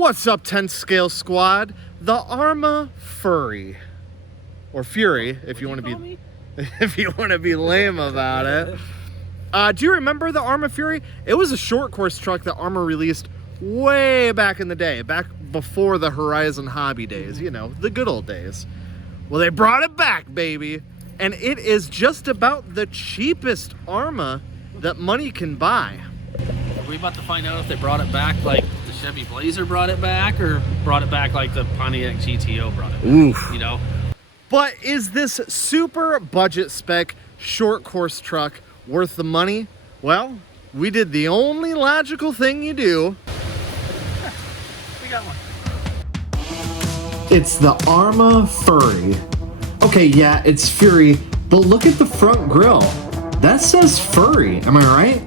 What's up, 10th Scale Squad? The Arrma Furry, or Fury, if you want to be, if you want to be lame about it. Do you remember the Arrma Fury? It was a short course truck that Arrma released way back in the day, back before the Horizon Hobby days. You know, the good old days. Well, they brought it back, baby, and it is just about the cheapest Arrma that money can buy. Are we about to find out if they brought it back like the Chevy Blazer brought it back, or brought it back like the Pontiac GTO brought it back? Oof. You know? But is this super budget spec short course truck worth the money? Well, we did the only logical thing you do. We got one. It's the Arrma Furry. Okay, yeah, it's Fury, but look at the front grille. That says Furry, am I right?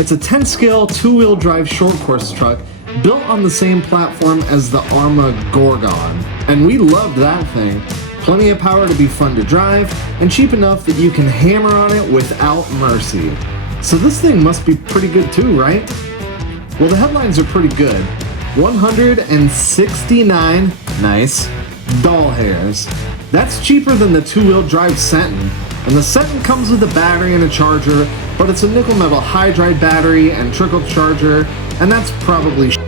It's a 10 scale two-wheel drive short course truck built on the same platform as the Arrma Gorgon. And we loved that thing. Plenty of power to be fun to drive, and cheap enough that you can hammer on it without mercy. So this thing must be pretty good too, right? Well, the headlines are pretty good. 169, nice, doll hairs. That's cheaper than the two-wheel drive Sentin. And the Sentin comes with a battery and a charger, but it's a nickel metal hydride battery and trickle charger, and that's probably shit.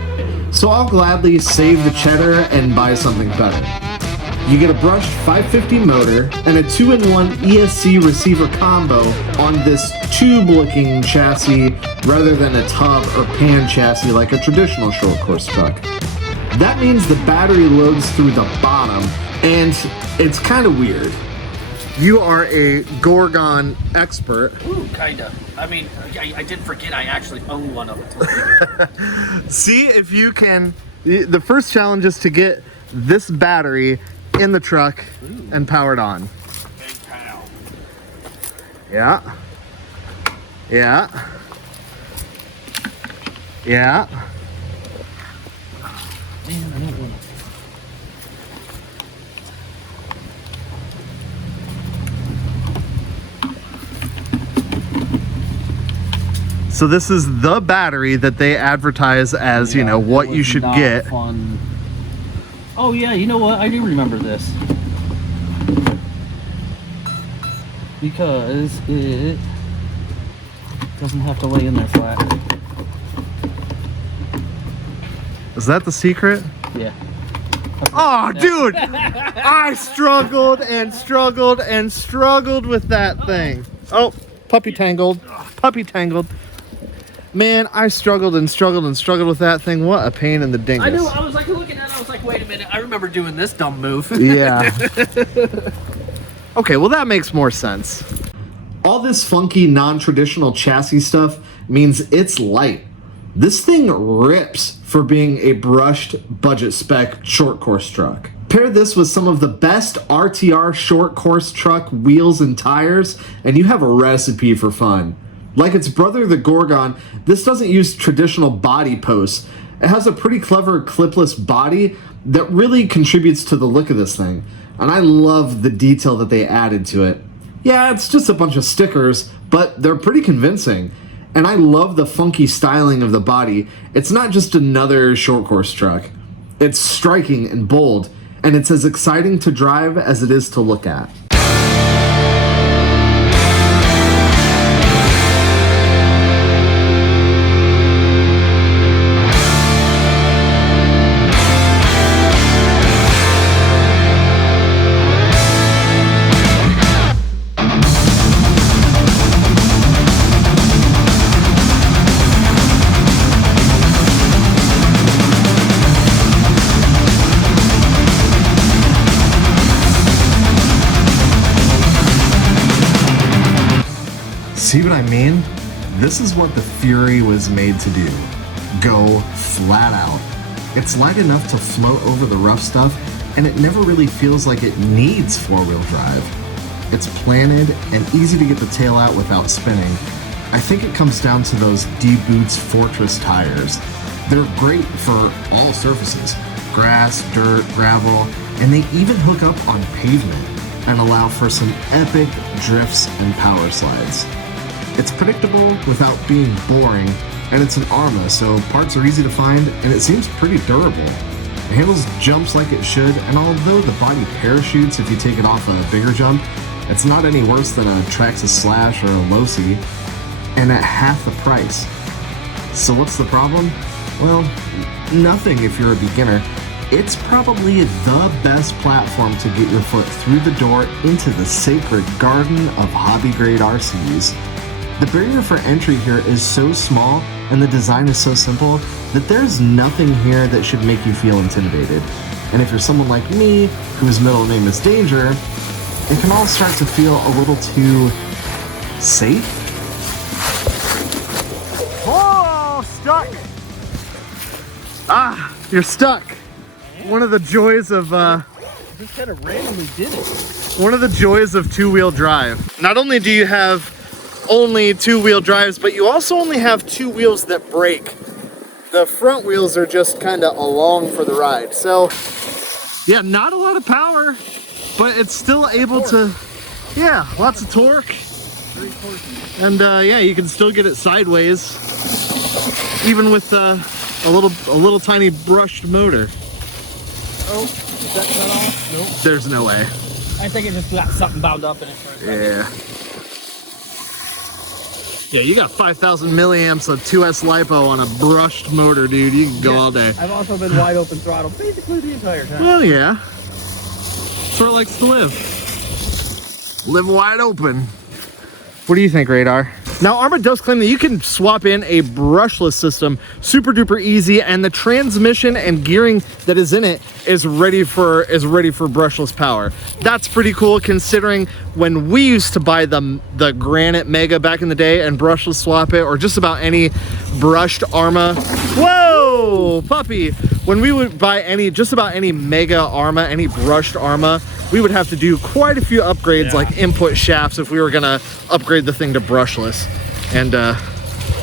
So I'll gladly save the cheddar and buy something better. You get a brushed 550 motor and a 2-in-1 ESC receiver combo on this tube-looking chassis rather than a tub or pan chassis like a traditional short course truck. That means the battery loads through the bottom, and it's kind of weird. You are a Gorgon expert. Ooh, kinda. I mean, I did forget I actually own one of them. See if you can. The first challenge is to get this battery in the truck and powered on. Big pal. Yeah. Yeah. Yeah. Man, I don't want to. So this is the battery that they advertise as, you know, what you should get. Fun. Oh yeah, you know what? I do remember this. Because it doesn't have to lay in there flat. Is that the secret? Yeah. Oh, dude! I struggled and struggled and struggled with that thing. Oh, puppy tangled. Puppy tangled. Man, I struggled and struggled and struggled with that thing. What a pain in the dingus. I know, I was like looking at it, I was like, wait a minute, I remember doing this dumb move. Yeah. Okay, well that makes more sense. All this funky, non-traditional chassis stuff means it's light. This thing rips for being a brushed, budget spec short course truck. Pair this with some of the best RTR short course truck wheels and tires, and you have a recipe for fun. Like its brother, the Gorgon, this doesn't use traditional body posts. It has a pretty clever clipless body that really contributes to the look of this thing. And I love the detail that they added to it. Yeah, it's just a bunch of stickers, but they're pretty convincing. And I love the funky styling of the body. It's not just another short course truck. It's striking and bold, and it's as exciting to drive as it is to look at. See what I mean? This is what the Fury was made to do. Go flat out. It's light enough to float over the rough stuff, and it never really feels like it needs four-wheel drive. It's planted and easy to get the tail out without spinning. I think it comes down to those D-Boots Fortress tires. They're great for all surfaces, grass, dirt, gravel, and they even hook up on pavement and allow for some epic drifts and power slides. It's predictable without being boring, and it's an Arrma, so parts are easy to find, and it seems pretty durable. It handles jumps like it should, and although the body parachutes if you take it off a bigger jump, it's not any worse than a Traxxas Slash or a Losi, and at half the price. So what's the problem? Well, nothing if you're a beginner. It's probably the best platform to get your foot through the door into the sacred garden of hobby-grade RCs. The barrier for entry here is so small and the design is so simple that there's nothing here that should make you feel intimidated. And if you're someone like me, whose middle name is Danger, it can all start to feel a little too safe. Oh, stuck! Ah, you're stuck. One of the joys of Just kind of randomly did it. one of the joys of two-wheel drive. Not only do you have only two-wheel drives, but you also only have two wheels that brake. The front wheels are just kind of along for the ride. So, yeah, not a lot of power, but it's still able to, yeah, lots of torque. And yeah, you can still get it sideways, even with a little tiny brushed motor. Oh, is that cut off? Nope. There's no way. I think it just got something bound up in it. Yeah. Yeah, you got 5,000 milliamps of 2S LiPo on a brushed motor, dude. You can go all day. I've also been wide open throttle basically the entire time. Well, yeah. That's where it likes to live. Live wide open. What do you think, Radar? Now, Arrma does claim that you can swap in a brushless system super duper easy, and the transmission and gearing that is in it is ready for brushless power. That's pretty cool, considering when we used to buy the Granite Mega back in the day and brushless swap it, or just about any brushed Arrma. Whoa, puppy! When we would buy just about any Mega Arrma, any brushed Arrma, we would have to do quite a few upgrades, like input shafts, if we were gonna upgrade the thing to brushless. And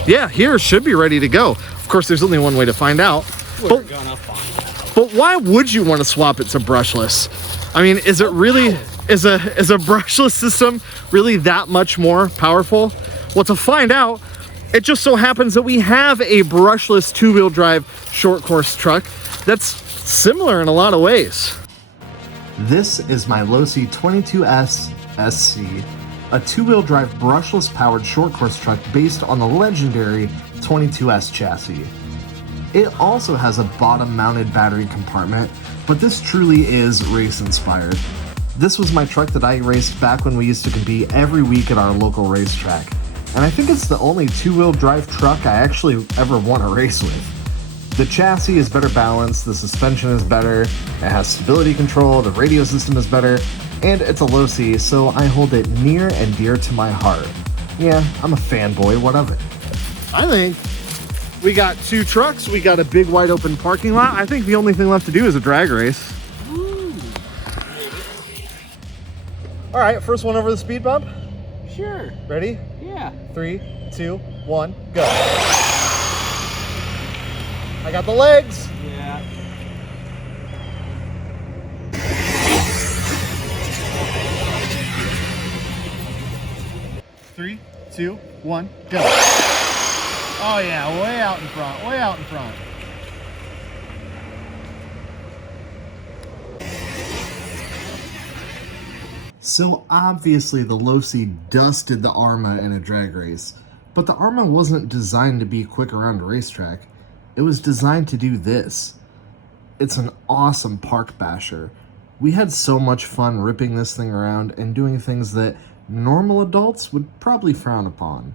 yeah, here should be ready to go. Of course, there's only one way to find out. But why would you want to swap it to brushless? I mean, is it really, is a brushless system really that much more powerful? Well, to find out, it just so happens that we have a brushless two-wheel drive short course truck that's similar in a lot of ways. This is my Losi 22S SC, a two-wheel drive brushless powered short course truck based on the legendary 22S chassis. It also has a bottom mounted battery compartment, but this truly is race inspired. This was my truck that I raced back when we used to compete every week at our local racetrack, and I think it's the only two-wheel drive truck I actually ever won a race with. The chassis is better balanced, the suspension is better, it has stability control, the radio system is better, and it's a Losi, so I hold it near and dear to my heart. Yeah, I'm a fanboy, what of it? I think we got two trucks, we got a big wide open parking lot. I think the only thing left to do is a drag race. All right, first one over the speed bump. Sure. Ready? Yeah. 3, 2, 1, go. I got the legs. Yeah. Three, 2, 1, go. Oh yeah, way out in front, way out in front. So obviously the Losi dusted the Arrma in a drag race, but the Arrma wasn't designed to be quick around a racetrack. It was designed to do this. It's an awesome park basher. We had so much fun ripping this thing around and doing things that normal adults would probably frown upon.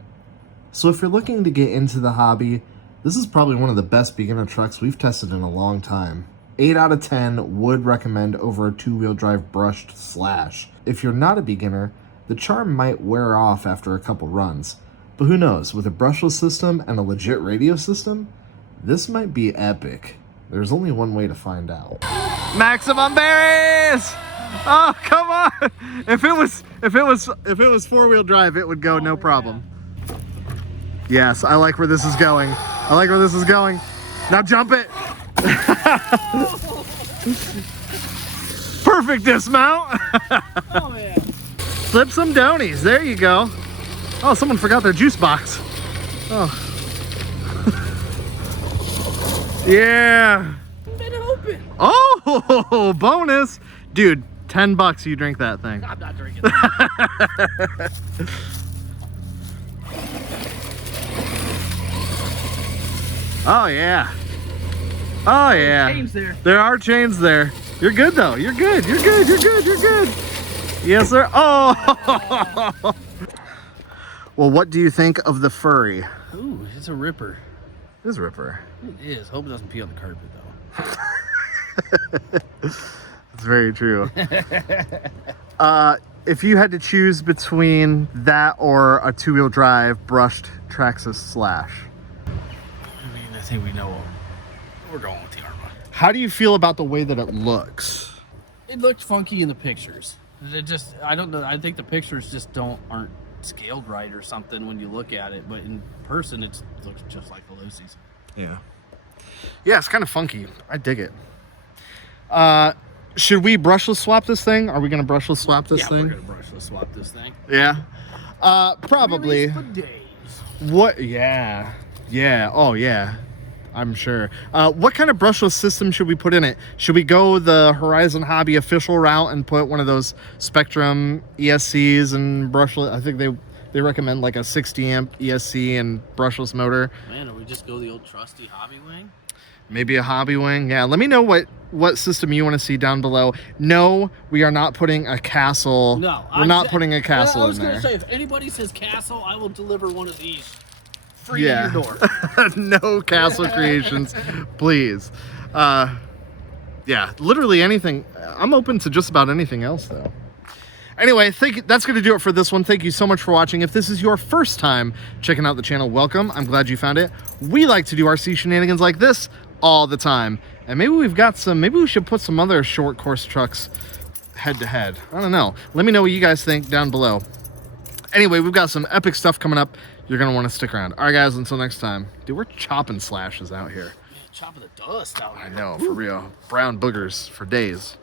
So if you're looking to get into the hobby, this is probably one of the best beginner trucks we've tested in a long time. 8 out of 10 would recommend over a two-wheel drive brushed Slash. If you're not a beginner, the charm might wear off after a couple runs. But who knows, with a brushless system and a legit radio system, this might be epic. There's only one way to find out. Maximum berries! Oh, come on! If it was four-wheel drive, it would go no problem. Yes, I like where this is going. I like where this is going. Now jump it! Perfect dismount! Oh yeah. Flip some donies, there you go. Oh, someone forgot their juice box. Oh. Yeah. Been open. Oh, bonus. Dude, $10 you drink that thing. I'm not drinking that. Oh, yeah. Oh, yeah. Chains there. There are chains there. You're good, though. You're good. You're good. You're good. You're good. Yes, sir. Oh. Well, what do you think of the furry? Ooh, it's a ripper. It is Ripper. It is. Hope it doesn't pee on the carpet, though. It's very true. If you had to choose between that or a two-wheel drive brushed Traxxas Slash, I mean, I think we know we're going with the Arma. how do you feel about the way that it looks? It looked funky in the pictures. It just, I don't know. I think the pictures just aren't scaled right or something when you look at it, but in person it looks just like the Lucy's. Yeah. Yeah, it's kind of funky. I dig it. Should we brushless swap this thing? Are we gonna brushless swap this thing? We're gonna brushless swap this thing. Yeah. Probably. Release for days. What? Yeah. Yeah. Oh, yeah. I'm sure. What kind of brushless system should we put in it? Should we go the Horizon Hobby official route and put one of those Spectrum ESCs and brushless? I think they recommend like a 60 amp ESC and brushless motor. Man, or we just go the old trusty Hobby Wing? Maybe a Hobby Wing. Yeah. Let me know what system you want to see down below. No, we are not putting a Castle. No, we're not putting a Castle I was in there. gonna say, if anybody says Castle, I will deliver one of these free Yeah. to your door. No Castle creations, please. Yeah, literally anything. I'm open to just about anything else, though. Anyway, that's going to do it for this one. Thank you so much for watching. If this is your first time checking out the channel, welcome. I'm glad you found it. We like to do RC shenanigans like this all the time. And maybe maybe we should put some other short course trucks head to head. I don't know. Let me know what you guys think down below. Anyway, we've got some epic stuff coming up. You're going to want to stick around. All right, guys, until next time. Dude, we're chopping slashes out here. Chopping the dust out I here. know, for real. Brown boogers for days.